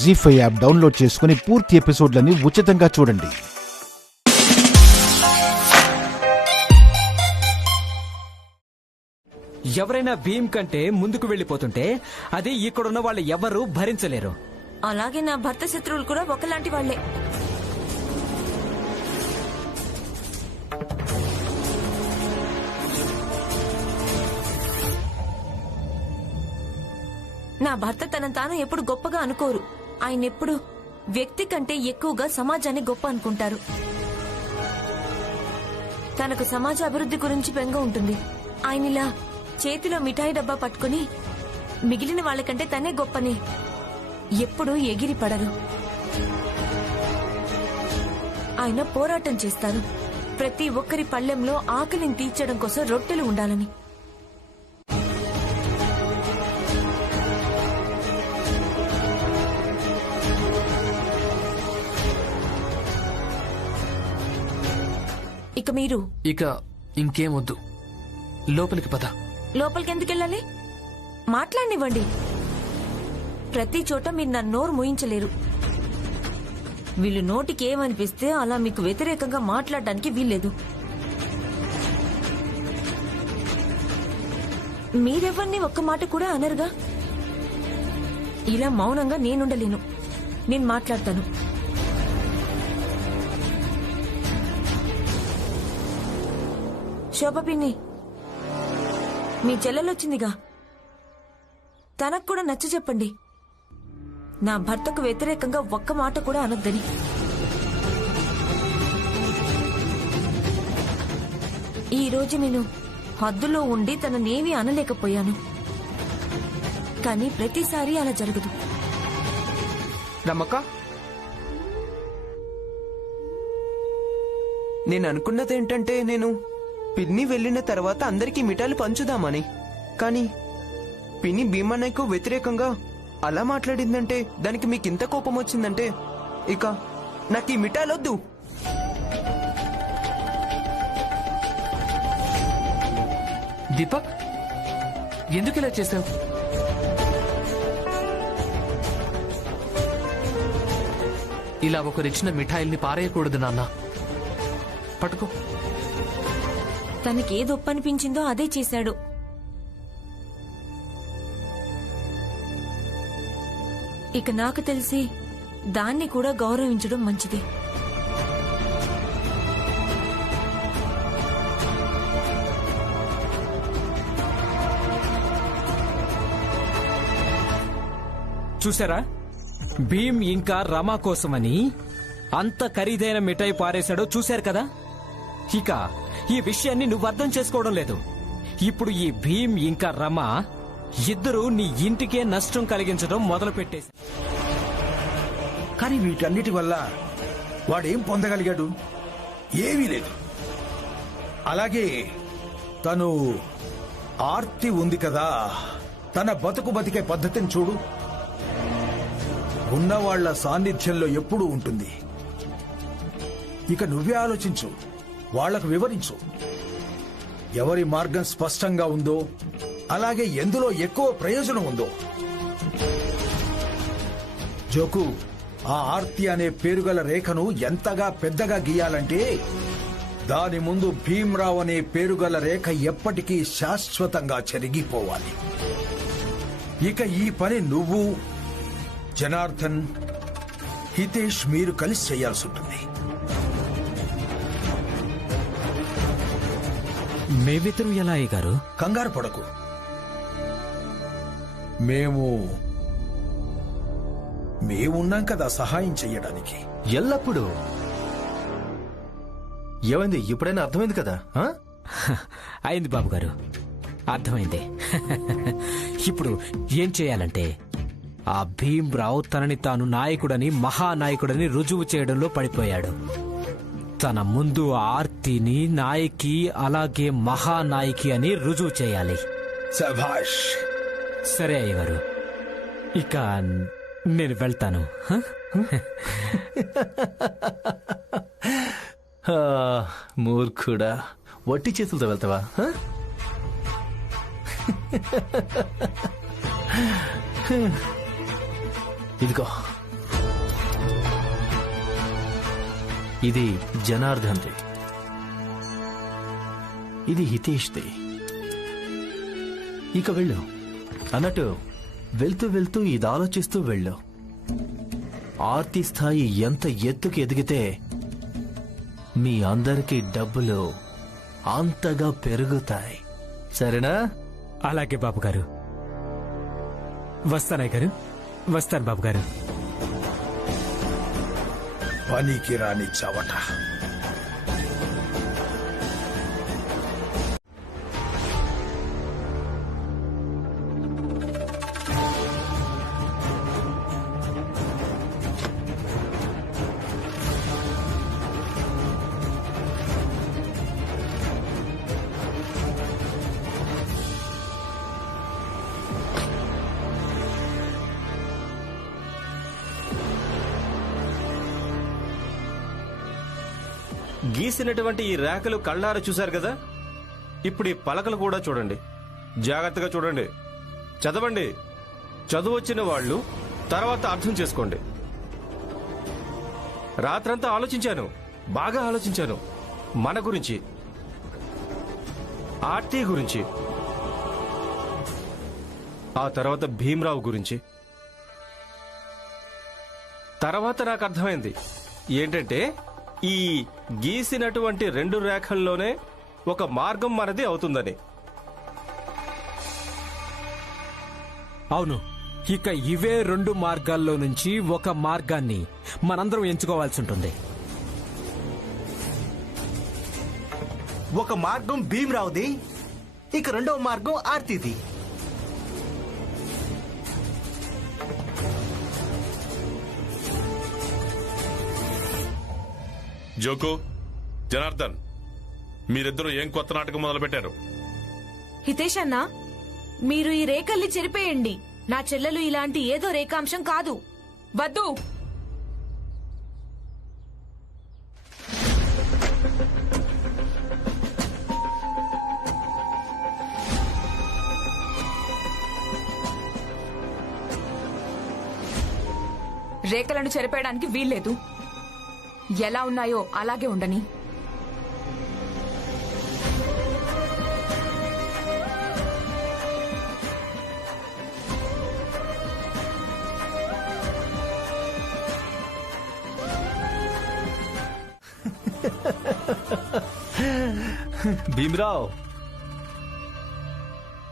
జీ5 app download చేసుకుని పూర్తి ఎపిసోడ్లని ఉచితంగా చూడండి. ఎవరైనా భీమ్ కంటే ముందుకు వెళ్లిపోతుంటే అది ఇక్కడున్న వాళ్ళు ఎవరూ భరించలేరు. అలాగే నా భర్త శత్రువులు కూడా ఒకలాంటి వాళ్లే. నా భర్త తనను తాను ఎప్పుడు గొప్పగా అనుకోరు. ఆయన ఎప్పుడు వ్యక్తి కంటే ఎక్కువగా సమాజాన్ని గొప్ప అనుకుంటారు. తనకు సమాజ అభివృద్ధి గురించి బెంగ ఉంటుంది. ఆయనలా చేతిలో మిఠాయి డబ్బా పట్టుకుని మిగిలిన వాళ్ళకంటే తనే గొప్పని ఎప్పుడూ ఎగిరి పడరు. ఆయన పోరాటం చేస్తారు. ప్రతి ఒక్కరి పళ్ళెంలో ఆకలిని తీర్చడం కోసం రొట్టెలు ఉండాలని. ఇక మీరు ఇక ఇంకేమొద్దు, లోపలికి పద. లోపలికి ఎందుకెళ్ళాలి? మాట్లాడనివ్వండి. ప్రతి చోట మీరు నా నోరు మూయించలేరు. వీళ్ళు నోటికి ఏమనిపిస్తే అలా మీకు వ్యతిరేకంగా మాట్లాడడానికి వీల్లేదు. మీరెవరిని ఒక్క మాట కూడా అనరుగా. ఇలా మౌనంగా నేనుండలేను. నేను మాట్లాడతాను. శోభ పిన్ని, మీ చెల్లెలొచ్చిందిగా, తనకు కూడా నచ్చ చెప్పండి. నా భర్తకు వ్యతిరేకంగా ఒక్క మాట కూడా అనొద్దని. ఈ రోజు నేను హద్దులో ఉండి తననేమీ అనలేకపోయాను. కానీ ప్రతిసారి అలా జరగదు. రమ్మక్క, నేను అనుకున్నదేంటంటే నేను పిన్ని వెళ్ళిన తర్వాత అందరికీ మిఠాయిలు పంచుదామని. కానీ పిన్ని భీమన్నయ్యకు వ్యతిరేకంగా అలా మాట్లాడిందంటే, దానికి మీకు ఇంత కోపం వచ్చిందంటే ఇక నాకు ఈ మిఠాయిలొద్దు. దీపక్, ఎందుకు ఇలా చేశావు? ఇలా ఒకరిచ్చిన మిఠాయిల్ని పారేయకూడదు నాన్న. పట్టుకో. తనకేది ఒప్పనిపించిందో అదే చేశాడు. ఇక నాకు తెలిసి దాన్ని కూడా గౌరవించడం మంచిది. చూసారా, భీమ్ ఇంకా రమా కోసమని అంత ఖరీదైన మిఠాయి పారేశాడో చూశారు కదా. ఇక ఈ విషయాన్ని నువ్వు అర్థం చేసుకోవడం లేదు. ఇప్పుడు ఈ భీమ్ ఇంకా రమ ఇద్దరు నీ ఇంటికే నష్టం కలిగించడం మొదలు పెట్టేసి. కానీ వీటన్నిటి వల్ల వాడేం పొందగలిగాడు? ఏమీ లేదు. అలాగే తను ఆర్తి ఉంది కదా, తన బతికే పద్ధతిని చూడు. ఉన్నవాళ్ల సాన్నిధ్యంలో ఎప్పుడూ ఉంటుంది. ఇక నువ్వే ఆలోచించు, వాళ్లకు వివరించు. ఎవరి మార్గం స్పష్టంగా ఉందో, అలాగే ఎందులో ఎక్కువ ప్రయోజనం ఉందో. జోకు, ఆ ఆర్తి అనే పేరుగల రేఖను ఎంతగా పెద్దగా గీయాలంటే దాని ముందు భీమ్రావ్ అనే పేరుగల రేఖ ఎప్పటికీ శాశ్వతంగా చెరిగిపోవాలి. ఇక ఈ పని నువ్వు, జనార్దన్, హితేష్ మీరు కలిసి చేయాల్సి ఉంటుంది. మేమిద్దరు ఎలా అయ్యగారు? కంగారు పడకు. మేమున్నాం కదా సహాయం చెయ్యడానికి. ఎల్లప్పుడూ. ఏమైంది? ఇప్పుడైనా అర్థమైంది కదా? అయింది బాబు గారు, అర్థమైంది. ఇప్పుడు ఏం చేయాలంటే ఆ భీమ్రావ్ తనని తాను నాయకుడని, మహానాయకుడని రుజువు చేయడంలో పడిపోయాడు. తన ముందు ఆర్తిని నాయకి, అలాగే మహానాయకి అని రుజువు చేయాలి. శభాష్. సరే అయ్యగారు, ఇక నేను వెళ్తాను. మూర్ఖుడా, వట్టి చేతులతో వెళ్తావా? ఇదిగో ఇది జనార్దన్ది. ఇది హితేష్ది. ఇక వెళ్ళు. అన్నట్టు వెళ్తూ వెళ్తూ ఇది ఆలోచిస్తూ వెళ్ళు. ఆర్తి స్థాయి ఎంత ఎత్తుకు ఎదిగితే మీ అందరికీ డబ్బులు అంతగా పెరుగుతాయి. సరేనా? అలాగే బాబు గారు. వస్తానయ్య గారు. వస్తాను బాబు గారు. పనికి రాని చవట. గీసినటువంటి ఈ రేఖలు కళ్ళారా చూశారు కదా. ఇప్పుడు ఈ పలకలు కూడా చూడండి, జాగ్రత్తగా చూడండి, చదవండి. చదువు వచ్చిన వాళ్ళు తర్వాత అర్థం చేసుకోండి. రాత్రంతా ఆలోచించాను, బాగా ఆలోచించాను. మన గురించి, ఆర్తి గురించి, ఆ తర్వాత భీమరావు గురించి. తర్వాత నాకు అర్థమైంది ఏంటంటే ఈ గీసినటువంటి 2 రేఖల్లోనే ఒక మార్గం మనది అవుతుందని. అవును, ఇక ఇవే 2 మార్గాల్లో నుంచి ఒక మార్గాన్ని మనందరం ఎంచుకోవాల్సి ఉంటుంది. ఒక మార్గం భీమరావుది, ఇక రెండవ మార్గం ఆర్తిది. జోకు, జనార్దన్, మీరిద్దరూ ఏం కొత్త నాటకం మొదలు పెట్టారు? హితేష్ అన్నా, మీరు ఈ రేఖల్ని చెరిపేయండి. నా చెల్లెలు ఇలాంటి ఏదో రేఖాంశం కాదు. వద్దు. రేఖలను చెరిపేయడానికి వీల్లేదు. ఎలా ఉన్నాయో అలాగే ఉండని. భీమరావ్,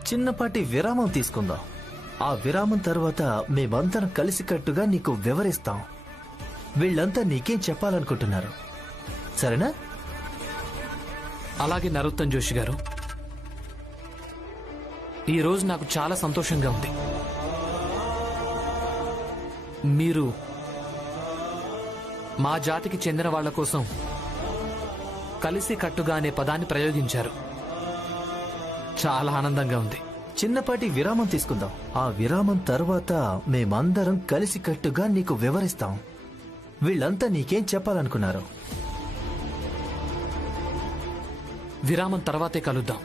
చిన్నపాటి విరామం తీసుకుందాం. ఆ విరామం తర్వాత మేమందరం కలిసికట్టుగా నీకు వివరిస్తాం. వీళ్ళంతా నీకేం చెప్పాలనుకుంటున్నారు, సరేనా? అలాగే నరోత్తమ్ జోషి గారు. ఈ రోజు నాకు చాలా సంతోషంగా ఉంది. మీరు మా జాతికి చెందిన వాళ్ల కోసం కలిసి కట్టుగా అనే పదాన్ని ప్రయోగించారు. చాలా ఆనందంగా ఉంది. చిన్నపాటి విరామం తీసుకుందాం. ఆ విరామం తర్వాత మేమందరం కలిసికట్టుగా నీకు వివరిస్తాం. వీళ్ళంతా నీకేం చెప్పాలనుకున్నారు. విరామం తర్వాతే కలుద్దాం.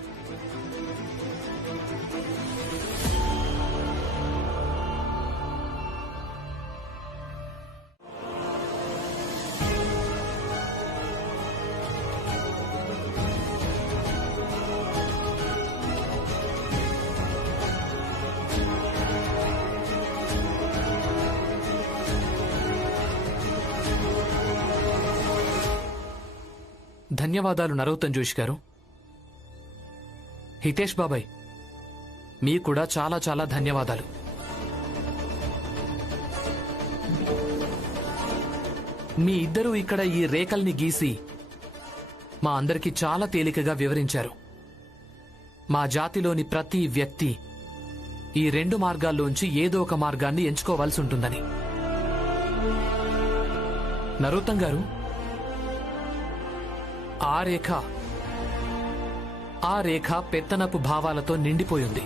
ధన్యవాదాలు నరోత్తమ్ జోషి గారు. హితేష్ బాబాయ్, మీకు కూడా చాలా చాలా ధన్యవాదాలు. మీ ఇద్దరూ ఇక్కడ ఈ రేఖల్ని గీసి మా అందరికీ చాలా తేలికగా వివరించారు. మా జాతిలోని ప్రతి వ్యక్తి ఈ 2 మార్గాల్లోంచి ఏదో ఒక మార్గాన్ని ఎంచుకోవాల్సి ఉంటుందని. నరోత్తమ్ గారు, ఆ రేఖ పెత్తనపు భావాలతో నిండిపోయింది.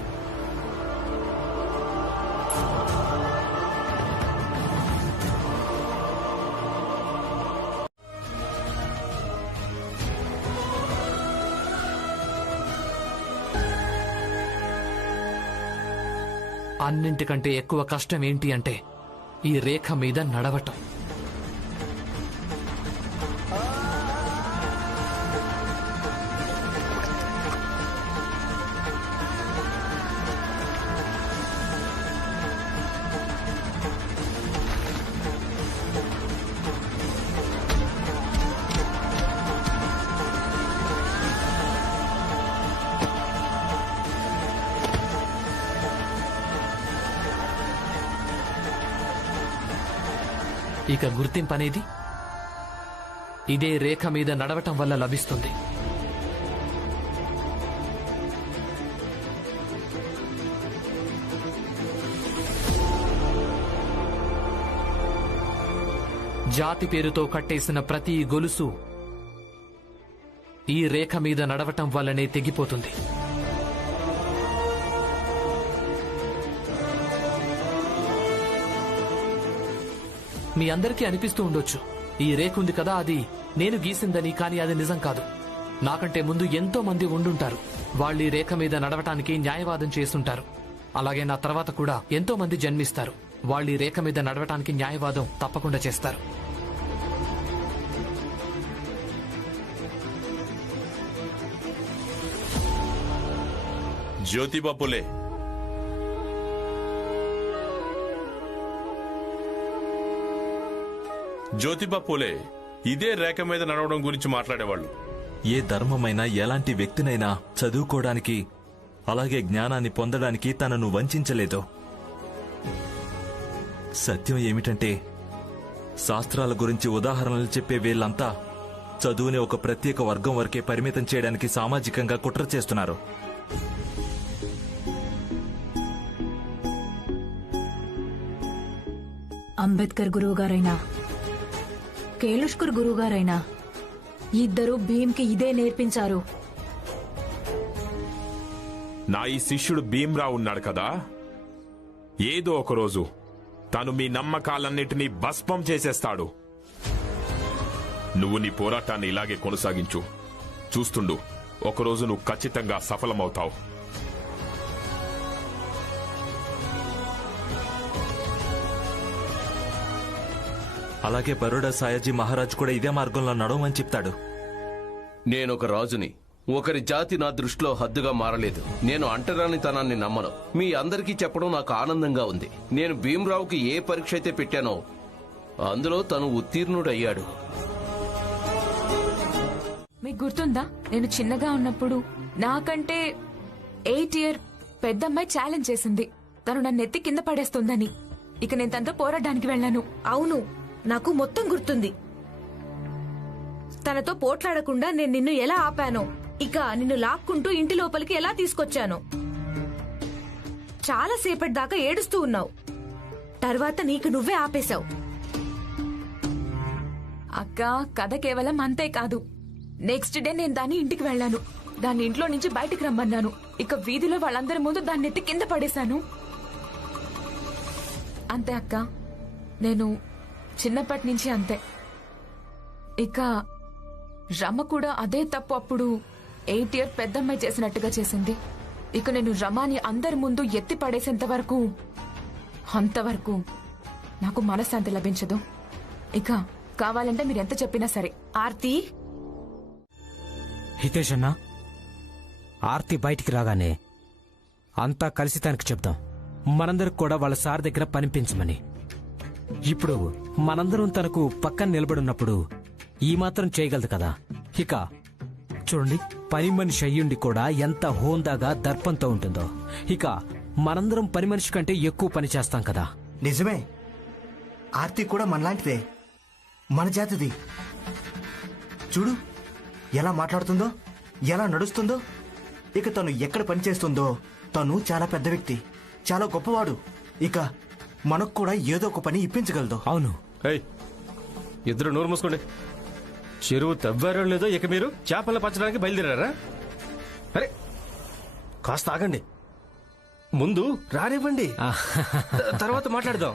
అన్నింటికంటే ఎక్కువ కష్టం ఏంటి అంటే ఈ రేఖ మీద నడవటం. ఇక గుర్తింపు అనేది ఇదే రేఖ మీద నడవటం వల్ల లభిస్తుంది. జాతి పేరుతో కట్టేసిన ప్రతి గొలుసు ఈ రేఖ మీద నడవటం వల్లనే తెగిపోతుంది. మీ అందరికీ అనిపిస్తూ ఉండొచ్చు, ఈ రేఖ ఉంది కదా అది నేను గీసిందని. కానీ అది నిజం కాదు. నాకంటే ముందు ఎంతో మంది ఉండుంటారు. వాళ్ళు ఈ రేఖ మీద నడవటానికి న్యాయవాదం చేస్తుంటారు. అలాగే నా తర్వాత కూడా ఎంతో మంది జన్మిస్తారు. వాళ్ళు ఈ రేఖ మీద నడవటానికి న్యాయవాదం తప్పకుండా చేస్తారు. జ్యోతిబా పులే, జ్యోతిబా పూలే ఇదే రేఖ మీద నడవడం గురించి మాట్లాడేవాళ్ళు. ఏ ధర్మమైనా ఎలాంటి వ్యక్తినైనా చదువుకోవడానికి అలాగే జ్ఞానాన్ని పొందడానికి తనను వంచలేదు. సత్యం ఏమిటంటే శాస్త్రాల గురించి ఉదాహరణలు చెప్పే వీళ్ళంతా చదువుని ఒక ప్రత్యేక వర్గం వరకే పరిమితం చేయడానికి సామాజికంగా కుట్ర చేస్తున్నారు. అంబేద్కర్ గురువుగారైనా కేలుష్కర్ గురువుగారైనా ఇద్దరు భీమ్కి ఇదే నేర్పించారు. నా ఈ శిష్యుడు భీమ్రావు ఉన్నాడు కదా, ఏదో ఒకరోజు తను మీ నమ్మకాలన్నిటినీ భస్మం చేసేస్తాడు. నువ్వు నీ పోరాటాన్ని ఇలాగే కొనసాగించు. చూస్తుండు, ఒకరోజు నువ్వు ఖచ్చితంగా సఫలమవుతావు. అలాగే బరోడా సాయాజీ మహారాజ్ కూడా ఇదే మార్గంలో నడవమని చెప్తాడు. నేనొక రాజుని. ఒకరి జాతి నా దృష్టిలో హద్దుగా మారలేదు. నేను అంటరానితనాన్ని నమ్మను. మీ అందరికీ చెప్పడం నాకు ఆనందంగా ఉంది. నేను భీమ్రావుకి ఏ పరీక్ష అయితే పెట్టానో అందులో తను ఉత్తీర్ణుడయ్యాడు. మీకు గుర్తుందా, నేను చిన్నగా ఉన్నప్పుడు నాకంటే 8 ఇయర్ పెద్దమ్మాయి ఛాలెంజ్ చేసింది. తను నన్ను ఎత్తి కింద పడేస్తుందని. ఇక నేను తనతో పోరాడడానికి వెళ్ళాను. అవును, నాకు మొత్తం గుర్తుంది. తనతో పోట్లాడకుండా నేను నిన్ను ఎలా ఆపానో, ఇక నిన్ను లాక్కుంటూ ఇంటి లోపలికి ఎలా తీసుకొచ్చానో. చాలా సేపటి దాకా ఏడుస్తూ ఉన్నావు. తర్వాత నీకు నువ్వే ఆపేశావు. అక్క, కథ కేవలం అంతే కాదు. నెక్స్ట్ డే నేను దాని ఇంటికి వెళ్ళాను. దాన్ని ఇంట్లో నుంచి బయటికి రమ్మన్నాను. ఇక వీధిలో వాళ్ళందరి ముందు దాన్ని ఎత్తి కింద పడేశాను. అంతే అక్క, నేను చిన్నప్పటి నుంచి అంతే. ఇక రమ కూడా అదే తప్పు అప్పుడు 8 ఇయర్ పెద్దమ్మాయి చేసినట్టుగా చేసింది. ఇక నేను రమాని అందరి ముందు ఎత్తి పడేసేంత వరకు అంతవరకు నాకు మనశ్శాంతి లభించదు. ఇక కావాలంటే మీరు ఎంత చెప్పినా సరే. ఆర్తి, హితేష్ అన్నా, ఆర్తి బయటికి రాగానే అంతా కలిసి తనకు చెప్దాం. మనందరికి కూడా వాళ్ళ సార్ దగ్గర పనిపించమని. ఇప్పుడు మనందరం తనకు పక్కన నిలబడున్నప్పుడు ఈ మాత్రం చేయగలదు కదా. ఇక చూడండి, పని మనిషి అయ్యుండి కూడా ఎంత హోందాగా దర్పంతో ఉంటుందో. ఇక మనందరం పని మనిషి కంటే ఎక్కువ పని చేస్తాం కదా. నిజమే, ఆర్తి కూడా మనలాంటిదే, మన జాతిది. చూడు ఎలా మాట్లాడుతుందో, ఎలా నడుస్తుందో. ఇక తను ఎక్కడ పనిచేస్తుందో తను చాలా పెద్ద వ్యక్తి, చాలా గొప్పవాడు. ఇక మనకు కూడా ఏదో ఒక పని ఇప్పించగలదు. అవును. ఇద్దరు నోరు మూసుకోండి. చెరువు తవ్వారో లేదో ఇక మీరు చేపలు పచ్చడానికి బయలుదేరారా? అరే కాస్త ఆగండి, ముందు రానివ్వండి, తర్వాత మాట్లాడదాం.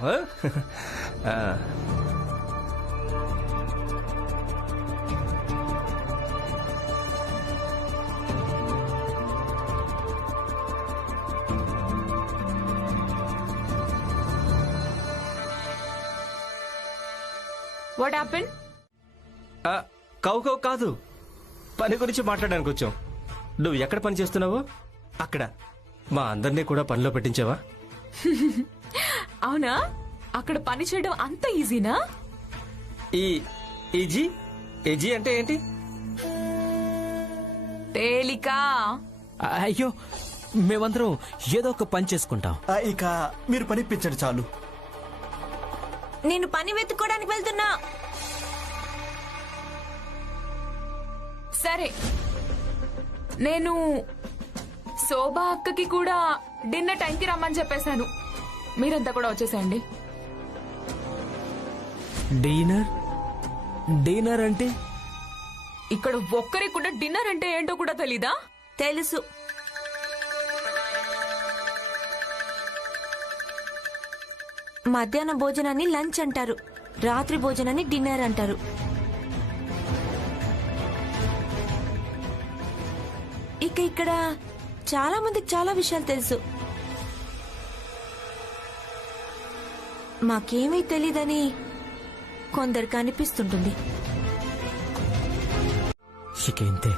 What happen? కౌకౌ కాదు, పని గురించి మాట్లాడడానికి వచ్చాం. నువ్వు ఎక్కడ పని చేస్తున్నావో అక్కడ మా అందరినీ కూడా పనిలో పెట్టించావా? అవునా? అక్కడ పని చేయడం అంత ఈజీనా? ఈజీ అంటే ఏంటి? తేలిక. అయ్యో, మేమందరం ఏదో ఒక పని చేసుకుంటాం. ఇక మీరు పనిపించండి చాలు. నేను పని వెతుక్కోవడానికి వెళ్తున్నా. సరే, నేను శోభా అక్కకి కూడా డిన్నర్ టైంకి రమ్మని చెప్పేశాను. మీరంతా కూడా వచ్చేసేయండి. డిన్నర్ అంటే ఇక్కడ ఒక్కరికి కూడా డిన్నర్ అంటే ఏంటో కూడా తెలీదా? తెలుసు. మధ్యాహ్న భోజనాన్ని లంచ్ అంటారు, రాత్రి భోజనాన్ని డిన్నర్ అంటారు. ఇక ఇక్కడ చాలా మందికి చాలా విషయాలు తెలుసు. మాకేమీ తెలీదని కొందరికి అనిపిస్తుంటుంది. ఇక ఇంతే.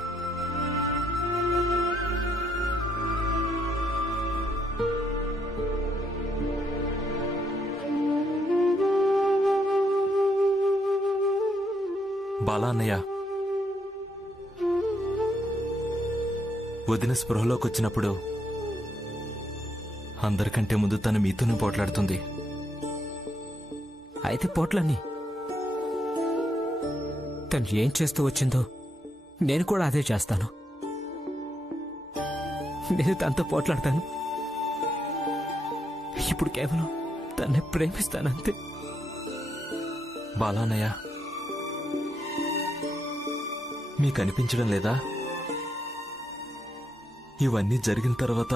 బాలా అన్నయ్య, వదిన స్పృహలోకి వచ్చినప్పుడు అందరికంటే ముందు తను మీతోనే పోట్లాడుతుంది. అయితే పోట్లని తను ఏం చేస్తూ వచ్చిందో నేను కూడా అదే చేస్తాను. నేను తనతో పోట్లాడతాను. ఇప్పుడు కేవలం తన్నే ప్రేమిస్తానంతే. బాలా అన్నయ్య, మీకు అనిపించడం లేదా ఇవన్నీ జరిగిన తర్వాత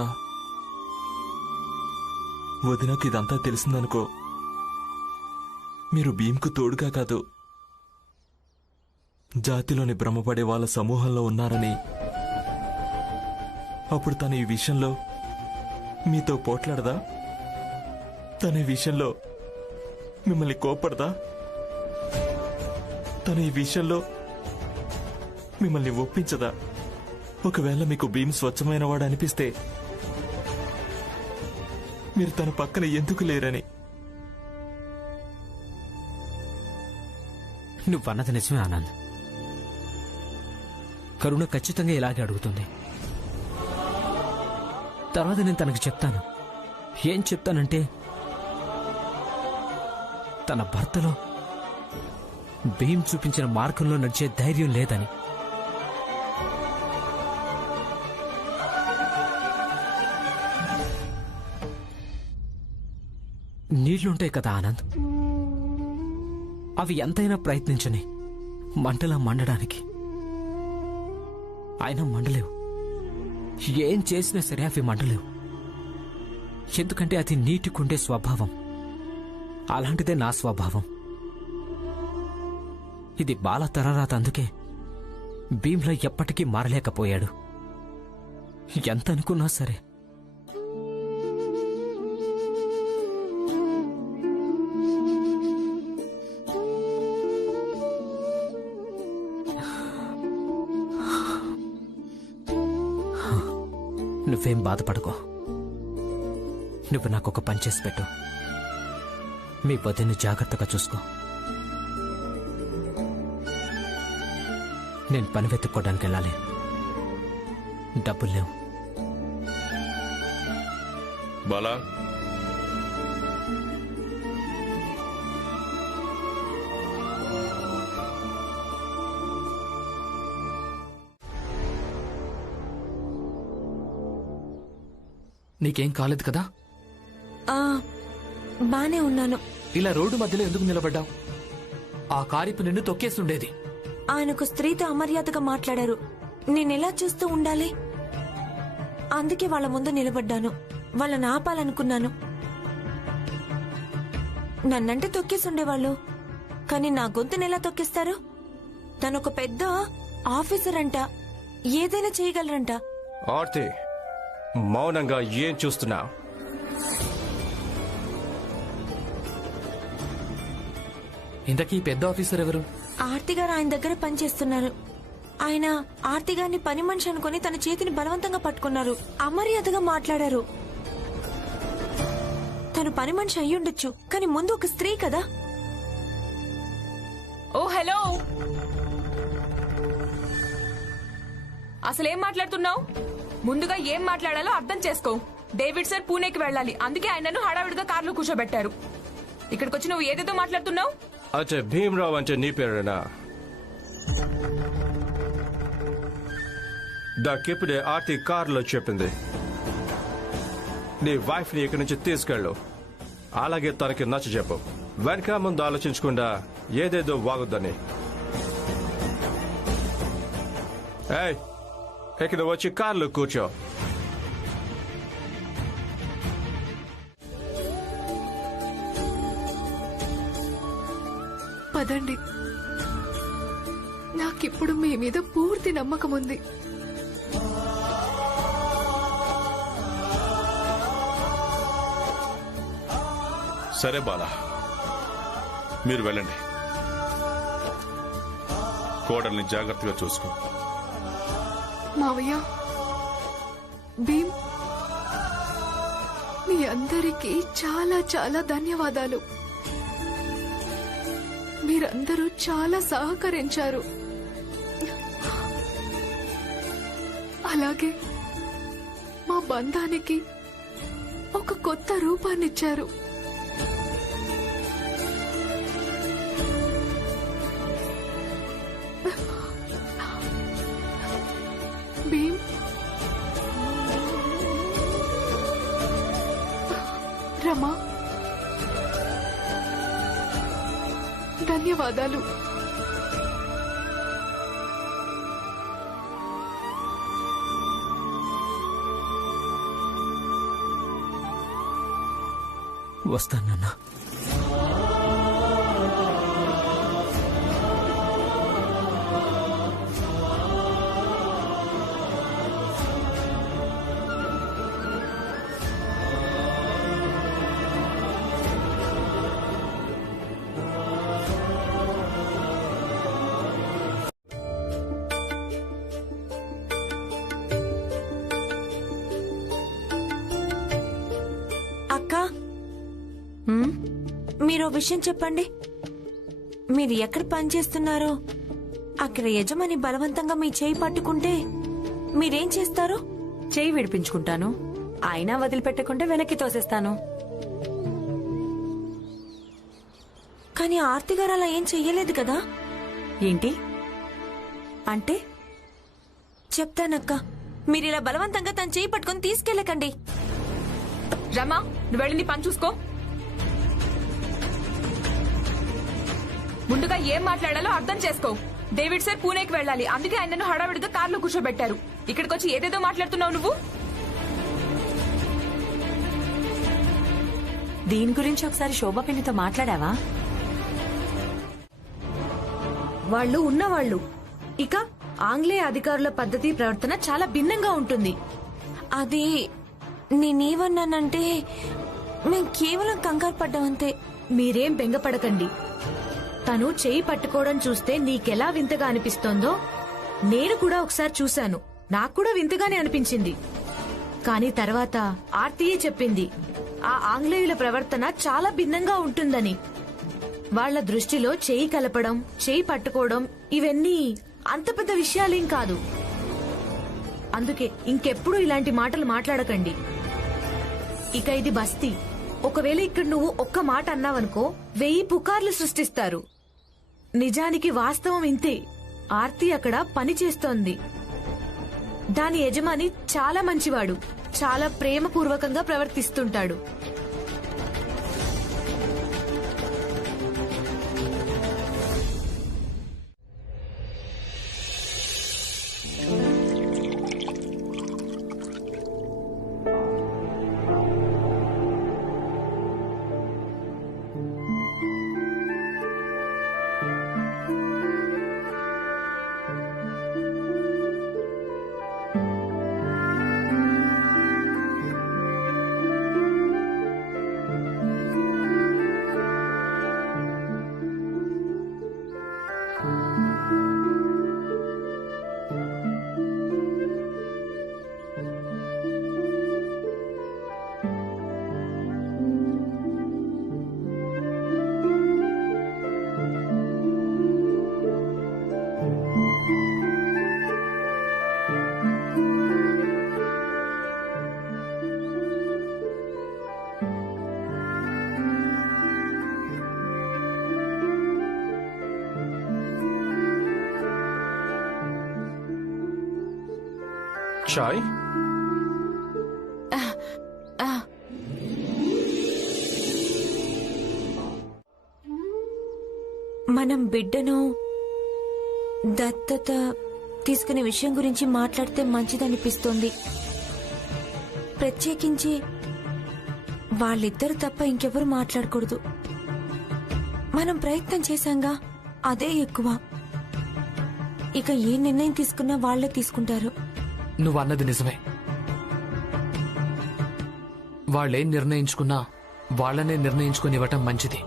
వదినకు ఇదంతా తెలిసిందనుకో, మీరు భీమ్కు తోడుగా కాదు జాతిలోని భ్రమపడే వాళ్ళ సమూహంలో ఉన్నారని, అప్పుడు తను ఈ విషయంలో మీతో పోట్లాడదా? తన ఈ విషయంలో మిమ్మల్ని కోపడదా? తను ఈ విషయంలో మిమ్మల్ని ఒప్పించదా? ఒకవేళ మీకు భీమ్ స్వచ్ఛమైన వాడు అనిపిస్తే మీరు తన పక్కన ఎందుకు లేరని. నువ్వన్నది నిజమే ఆనంద్. కరుణ ఖచ్చితంగా ఇలాగే అడుగుతుంది. తర్వాత నేను తనకు చెప్తాను. ఏం చెప్తానంటే తన భర్తలో భీమ్ చూపించిన మార్గంలో నడిచే ధైర్యం లేదని. నీళ్లుంటాయి కదా ఆనంద్, అవి ఎంతైనా ప్రయత్నించని మంటలా మండడానికి. ఆయన మండలేవు. ఏం చేసినా సరే అవి మండలేవు. ఎందుకంటే అది నీటికుండే స్వభావం. అలాంటిదే నా స్వభావం. ఇది బాల తరరాత. అందుకే భీమ్లా ఎప్పటికీ మారలేకపోయాడు. ఎంత అనుకున్నా సరే. నువ్వేం బాధపడకో. నువ్వు నాకొక పని చేసి పెట్టు. మీ వదిని జాగ్రత్తగా చూసుకో. నేను పని వెతుక్కోవడానికి వెళ్ళాలి. డబ్బులు లేవు. బాలా, నీకేం కాలేదు కదా? బానే ఉన్నాను. ఇలా రోడ్డు మధ్యలో ఎందుకు నిలబడ్డావు? ఆ కారిపు నిన్ను తొక్కేస్తుండేది. ఆయనకు స్త్రీతో అమర్యాదగా మాట్లాడారు. నేనెలా చూస్తూ ఉండాలి? అందుకే వాళ్ళ ముందు నిలబడ్డాను. వాళ్ళని ఆపాలనుకున్నాను. నన్నంటే తొక్కేసుండేవాళ్ళు, కానీ నా గొంతునెలా తొక్కేస్తారు? తనొక పెద్ద ఆఫీసర్ అంట, ఏదైనా చేయగలరంట. ఆర్తి, మౌనంగా ఏం చూస్తున్నావు? ఇంతకీ పెద్ద ఆఫీసర్ ఎవరు? ఆర్తి గారు ఆయన దగ్గర పనిచేస్తున్నారు. ఆయన ఆర్తి గారిని పని మనిషి అనుకుని తన చేతిని బలవంతంగా పట్టుకున్నారు. అమర్యాదగా మాట్లాడారు. తను పని మనిషి అయ్యుండొచ్చు, కానీ ముందు ఒక స్త్రీ కదా. ఓ హలో, అసలేం మాట్లాడుతున్నావు? ముందుగా ఏం మాట్లాడాలో అర్థం చేసుకో. డేవిడ్ సార్ పూణేకి వెళ్ళాలి, అందుకే ఆయనను హడావిడిగా కారులో కూర్చోబెట్టారు. ఇక్కడికి వచ్చి నువ్వు ఏదేదో మాట్లాడుతున్నావు. అంటే భీమరావు అంటే నీ పేరేనా? నాకిప్పుడే ఆర్తి కారులో చెప్పింది నీ వైఫ్ ని ఇక్కడి నుంచి తీసుకెళ్ళు, అలాగే తనకి నచ్చ చెప్పు, వెనక ముందు ఆలోచించకుండా ఏదేదో వాగుద్దని. ఏయ్, ఇక్కడ వచ్చి కార్లో కూర్చో. పదండి, నాకిప్పుడు మీ మీద పూర్తి నమ్మకం ఉంది. సరే బాలా, మీరు వెళ్ళండి. కోడల్ని జాగ్రత్తగా చూసుకో. మావయ్య, భీమ్, మీ అందరికీ చాలా చాలా ధన్యవాదాలు. మీరందరూ చాలా సహకరించారు, అలాగే మా బంధానికి ఒక కొత్త రూపాన్నిచ్చారు. భీమ్, రమా, ధన్యవాదాలు. వస్తానన్నా. అక్క, మీరు విషయం చెప్పండి. మీరు ఎక్కడ పనిచేస్తున్నారో అక్కడ యజమాని బలవంతంగా మీ చేయి పట్టుకుంటే మీరేం చేస్తారు? చేయి విడిపించుకుంటాను, అయినా వదిలిపెట్టకుంటే వెనక్కి తోసేస్తాను. కానీ ఆర్తి గారు అలా ఏం చెయ్యలేదు కదా? ఏంటి అంటే చెప్తానక్క, మీరు ఇలా బలవంతంగా తన చేయి పట్టుకొని తీసుకెళ్ళకండి. రమా, నువ్వు వెళ్ళి నీ పని చూసుకో. ముందుగా ఏం మాట్లాడాలో అర్థం చేసుకో. డేవిడ్ సార్ పూణేకి వెళ్ళాలి, అందుకే ఆయనను హడావిడిగా కార్లో కూర్చోబెట్టారు. ఇక్కడికి వచ్చి ఏదేదో మాట్లాడుతున్నావు నువ్వు. దీని గురించి ఒకసారి శోభా పిన్నితో మాట్లాడావా? వాళ్ళు ఉన్నవాళ్ళు. ఇక ఆంగ్లేయ అధికారుల పద్ధతి ప్రవర్తన చాలా భిన్నంగా ఉంటుంది. అది నేనేమన్నానంటే మేం కేవలం కంగారు పడ్డామంతే. మీరేం బెంగపడకండి. తను చేయి పట్టుకోవడం చూస్తే నీకెలా వింతగా అనిపిస్తోందో నేను కూడా ఒకసారి చూశాను. నాకు కూడా వింతగానే అనిపించింది. కానీ తర్వాత ఆర్తియే చెప్పింది ఆ ఆంగ్లేయుల ప్రవర్తన చాలా భిన్నంగా ఉంటుందని. వాళ్ల దృష్టిలో చేయి కలపడం, చేయి పట్టుకోవడం ఇవన్నీ అంత పెద్ద విషయాలేం కాదు. అందుకే ఇంకెప్పుడు ఇలాంటి మాటలు మాట్లాడకండి. ఇక ఇది బస్తీ. ఒకవేళ ఇక్కడ నువ్వు ఒక్క మాట అన్నావనుకో 1000 పుకార్లు సృష్టిస్తారు. నిజానికి వాస్తవం ఇంతే. ఆర్తి అక్కడ పని చేస్తోంది. దాని యజమాని చాలా మంచివాడు, చాలా ప్రేమపూర్వకంగా ప్రవర్తిస్తుంటాడు. చాయ్ మనం బిడ్డను దత్తత తీసుకునే విషయం గురించి మాట్లాడితే మంచిదనిపిస్తోంది. ప్రత్యేకించి వాళ్ళిద్దరు తప్ప ఇంకెవరు మాట్లాడకూడదు. మనం ప్రయత్నం చేశాంగా, అదే ఎక్కువ. ఇక ఏ నిర్ణయం తీసుకున్నా వాళ్లే తీసుకుంటారు. నువ్వన్నది నిజమే. వాళ్ళేం నిర్ణయించుకున్నా వాళ్ళనే నిర్ణయించుకునివ్వటం మంచిది.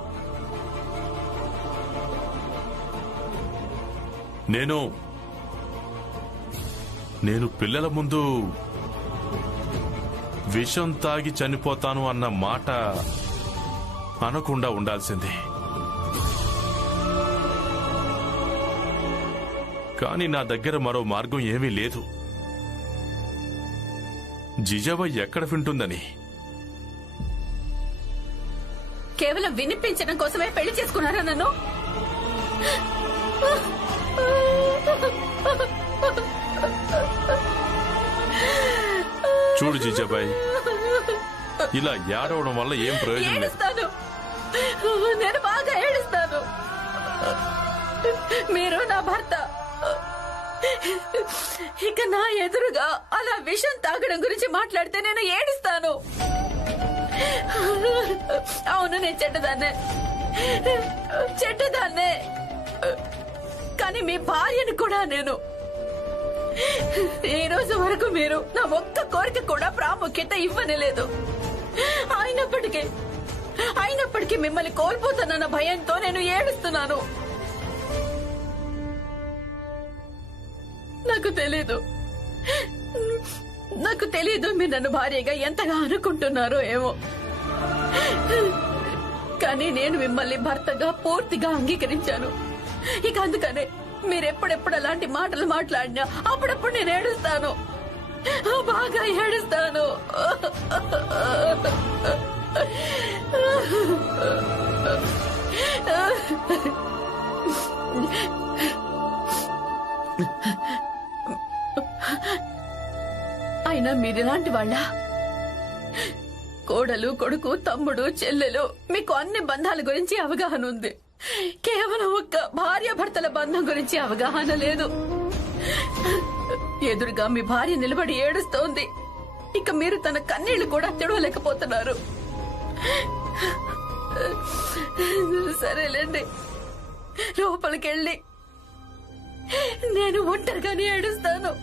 నేను పిల్లల ముందు విషం తాగి చనిపోతాను అన్న మాట అనకుండా ఉండాల్సింది. కానీ నా దగ్గర మరో మార్గం ఏమీ లేదు. జిజాబాయి ఎక్కడ వింటుందని. కేవలం వినిపించడం కోసమే పెళ్లి చేసుకున్నారా నన్ను? చూడు జిజాబాయి, ఇలా ఏడవడం వల్ల ఏం ప్రయోజనం లేదు. నేను బాగా ఏడుస్తాను. మీరు నా భర్త. ఇక నా ఎదురుగా అలా విషం తాగడం గురించి మాట్లాడితే నేను ఏడుస్తాను. అవును, నేను చెడ్డదాన్నే. కానీ మీ భార్యను కూడా నేను. ఈ రోజు వరకు మీరు నా ఒక్క కోరిక కూడా ప్రాముఖ్యత ఇవ్వనేలేదు. అయినప్పటికీ మిమ్మల్ని కోల్పోతానన్న భయంతో నేను ఏడుస్తున్నాను. నాకు తెలీదు మీరు నన్ను భార్యగా ఎంతగా అనుకుంటున్నారో ఏమో. కానీ నేను మిమ్మల్ని భర్తగా పూర్తిగా అంగీకరించాను. ఇక అందుకనే మీరెప్పుడెప్పుడు అలాంటి మాటలు మాట్లాడినా అప్పుడప్పుడు నేను ఏడుస్తాను, బాగా ఏడుస్తాను. అయినా మీరిలాంటి వాళ్ళ కోడలు, కొడుకు, తమ్ముడు, చెల్లెలు, మీకు అన్ని బంధాల గురించి అవగాహన ఉంది. కేవలం ఒక్క భార్యాభర్తల బంధం గురించి అవగాహన లేదు. ఎదురుగా మీ భార్య నిలబడి ఏడుస్తోంది. ఇక మీరు తన కన్నీళ్లు కూడా తెడవలేకపోతున్నారు. సరేలేండి, లోపలికెళ్ళి నేను ఒంటరిగానే ఏడుస్తాను.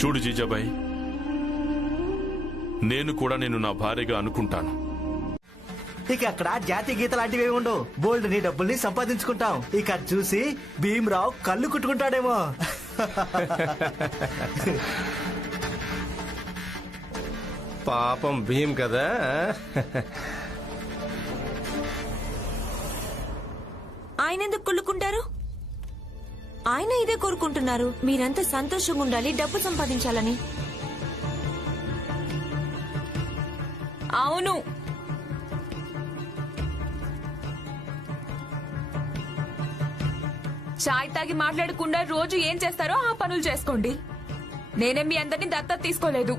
చూడు జీజాబాయి, నేను కూడా నేను నా భార్యగా అనుకుంటాను. ఇక అక్కడ జాతీయ గీత లాంటివి ఉండవు. బోల్డ్ ని డబ్బుల్ని సంపాదించుకుంటాం. ఇక అది చూసి భీమరావు కళ్ళు కుట్టుకుంటాడేమో. పాపం భీమ్ కదా. ఆయన ఎందుకు కుళ్ళుకుంటారు? ఆయన ఇదే కోరుకుంటున్నారు, మీరంతా సంతోషంగా ఉండాలి, డబ్బు సంపాదించాలని. అవును, చాయ్ తాగి మాట్లాడకుండా రోజు ఏం చేస్తారో ఆ పనులు చేసుకోండి. నేనే మీ అందరినీ దత్తత తీసుకోలేదు.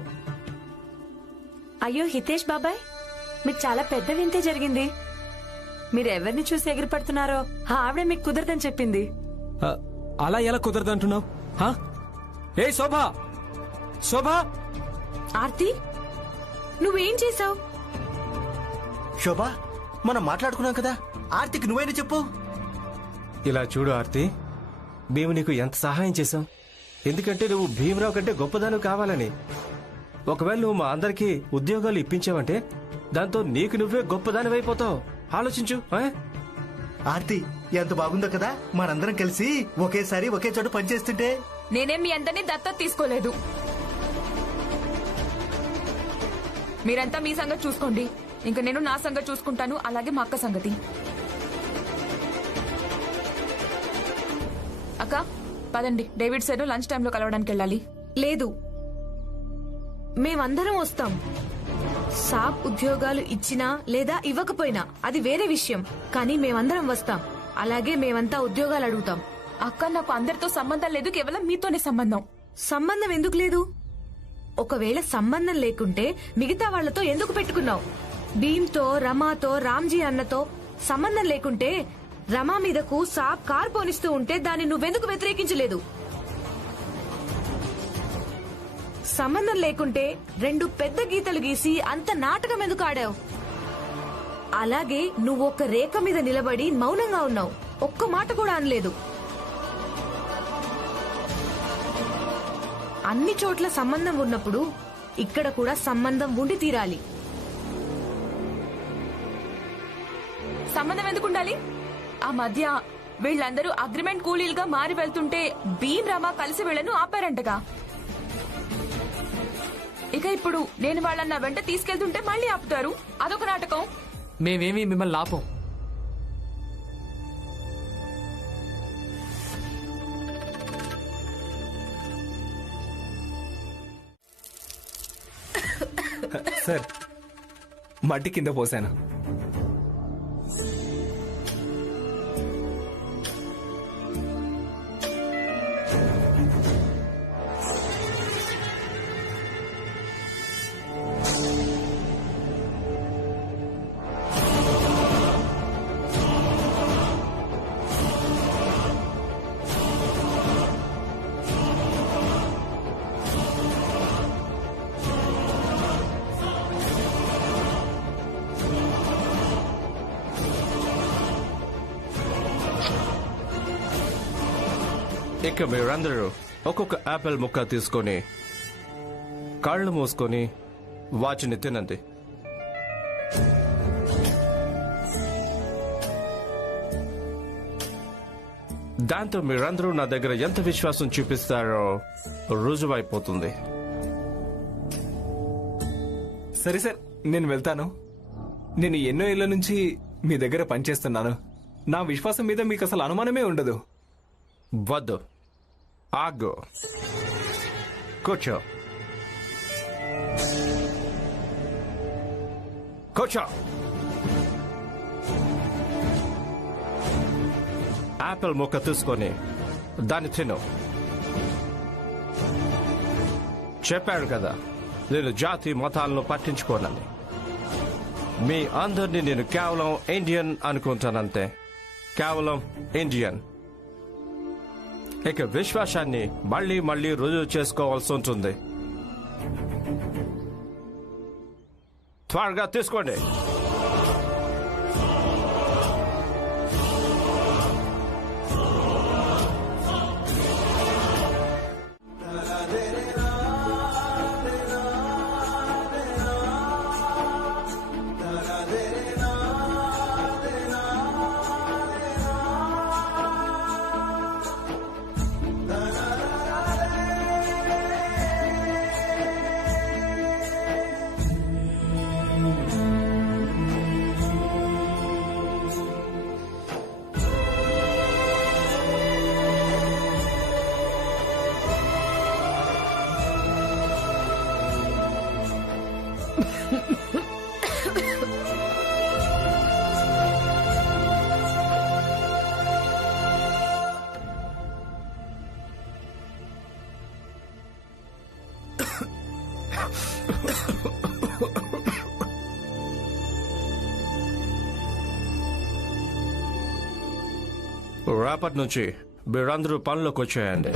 అయ్యో హితేష్ బాబాయ్, మీకు చాలా పెద్ద వింతే జరిగింది. మీరు ఎవరిని చూసి ఎగిరిపడుతున్నారో ఆవిడే మీకు కుదరదని చెప్పింది. అలా ఎలా కుదరదంటున్నావు? ఏ శోభా, శోభా! ఆర్తి, నువ్వేం చేసావు? శోభా, మనం మాట్లాడుకున్నాం కదా, ఆర్తికి నువ్వైనా చెప్పు. ఇలా చూడు ఆర్తి, భీము నీకు ఎంత సహాయం చేశాం. ఎందుకంటే నువ్వు భీమరావు కంటే గొప్పదాను కావాలని. ఒకవేళ నువ్వు మా అందరికీ ఉద్యోగాలు ఇప్పించావంటే దాంతో నీకు నువ్వే గొప్పదానివైపోతావు. ఆలోచించు. ఆర్తి ఎంత బాగుందో కదా, మనందరం కలిసి ఒకేసారి ఒకే చోట పనిచేస్తుంటే. నేనేం మీ అందరినీ దత్తత తీసుకోలేదు. మీరంతా మీ సంగతి చూసుకోండి, ఇంకా నేను నా సంగతి చూసుకుంటాను. అలాగే మా అక్క సంగతి. అక్క పదండి, డేవిడ్ సార్ లంచ్ టైంలో కలవడానికి వెళ్ళాలి. లేదు, మేమందరం వస్తాం. సాబ్ ఉద్యోగాలు ఇచ్చినా లేదా ఇవ్వకపోయినా అది వేరే విషయం, కానీ మేమందరం వస్తాం. అలాగే మేమంతా ఉద్యోగాలు అడుగుతాం. అక్క, నాకు అందరితో సంబంధం లేదు, కేవలం మీతోనే సంబంధం. సంబంధం ఎందుకు లేదు? ఒకవేళ సంబంధం లేకుంటే మిగతా వాళ్లతో ఎందుకు పెట్టుకున్నావు? భీమ్తో, రమాతో, రామ్జీ అన్నతో సంబంధం లేకుంటే రమా మీదకు సాబ్ కార్ పోనిస్తూ ఉంటే దాన్ని నువ్వెందుకు వ్యతిరేకించలేదు? సంబంధం లేకుంటే 2 పెద్ద గీతలు గీసి అంత నాటకం ఎందుకు ఆడావు? అలాగే నువ్వు ఒక రేఖ మీద నిలబడి మౌనంగా ఉన్నావు, ఒక్క మాట కూడా అనలేదు. అన్ని చోట్ల సంబంధం ఉన్నప్పుడు ఇక్కడ కూడా సంబంధం ఉండి తీరాలి. సంబంధం ఎందుకు ఉండాలి? ఆ మధ్య వీళ్ళందరూ అగ్రిమెంట్ కూలీలుగా మారి వెళ్తుంటే భీమ్, రమ కలిసి వీళ్లను ఆపారంటగా. ఇక ఇప్పుడు నేను వాళ్ళని నా వెంట తీసుకెళ్తుంటే మళ్ళీ ఆపుతారు, అదొక నాటకం. మేమేమీ మిమ్మల్ని ఆపం. సార్, మట్టి కింద పోసాను. ఇక మీరందరూ ఒక్కొక్క యాపిల్ ముక్క తీసుకొని కాళ్ళు మూసుకొని వాటిని తినండి. దాంతో మీరందరూ నా దగ్గర ఎంత విశ్వాసం చూపిస్తారో రుజువైపోతుంది. సరే సార్, నేను వెళ్తాను. నేను ఎన్నో ఏళ్ల నుంచి మీ దగ్గర పనిచేస్తున్నాను. నా విశ్వాసం మీద మీకు అసలు అనుమానమే ఉండదు. వద్దు, ఆగు, కూర్చో, కూర్చో. యాపిల్ ముక్క తీసుకొని దాన్ని తిను. చెప్పారు కదా, నేను జాతి మతాలను పట్టించుకోనని. మీ అందరినీ నేను కేవలం ఇండియన్ అనుకుంటానంతే, కేవలం ఇండియన్. ఇక విశ్వాసాన్ని మళ్లీ మళ్లీ రుజువు చేసుకోవాల్సి ఉంటుంది. త్వరగా తీసుకోండి. రేపటి నుంచి మీరందరూ పనిలోకి వచ్చేయండి.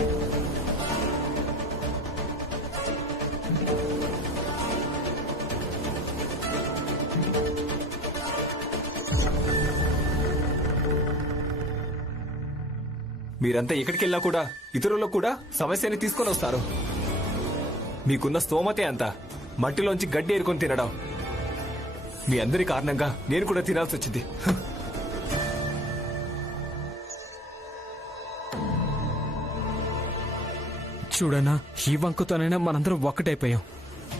మీరంతా ఎక్కడికి వెళ్ళినా కూడా ఇతరులకు కూడా సమస్యని తీసుకొని వస్తారు. మీకున్న స్తోమతే అంత, మట్టిలోంచి గడ్డి ఏరుకొని తినడం. మీ అందరి కారణంగా నేను కూడా తినాల్సి వచ్చింది. చూడనా, ఈ వంకతోనైనా మనందరం ఒక్కటైపోయాం.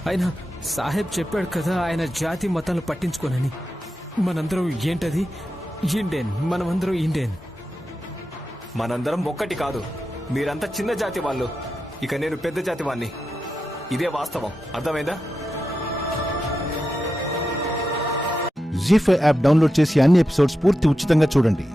అయినా సాహెబ్ చెప్పాడు కదా ఆయన జాతి మతాలను పట్టించుకోనని. మనందరం ఏంటది? ఇండియన్. మనమందరం ఇండియన్. మనందరం ఒక్కటి కాదు. మీరంతా చిన్న జాతి వాళ్ళు, ఇక నేను పెద్ద జాతి వాణ్ణి. ఇదే వాస్తవం. అర్థమైందా? జీ5 యాప్ డౌన్లోడ్ చేసి అన్ని ఎపిసోడ్స్ పూర్తి ఉచితంగా చూడండి.